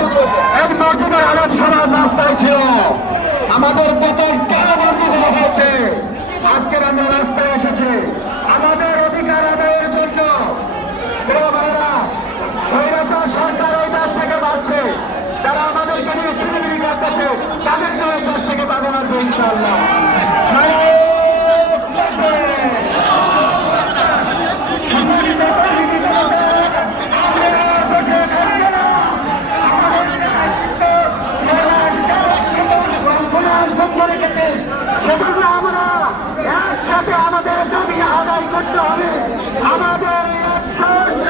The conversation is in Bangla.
সময় এই মসজিদের আলেম সমাজ রাস্তায় ছিল, আমাদের পতন কেন বন্ধ করা হয়েছে? আজকের আমরা রাস্তায় এসেছি আমাদের অধিকার আদায়ের জন্য। স্বৈরাচার সরকার এই দেশ থেকে বাড়ছে, যারা আমাদেরকে নিয়ে ছিনিমিনি করতেছে তাদেরকে এই দেশ থেকে বাগান আসবে ইনশাআল্লাহ। সেজন্য আমরা একসাথে আমাদের দাবি আদায় করতে হবে। আমাদের একসাথে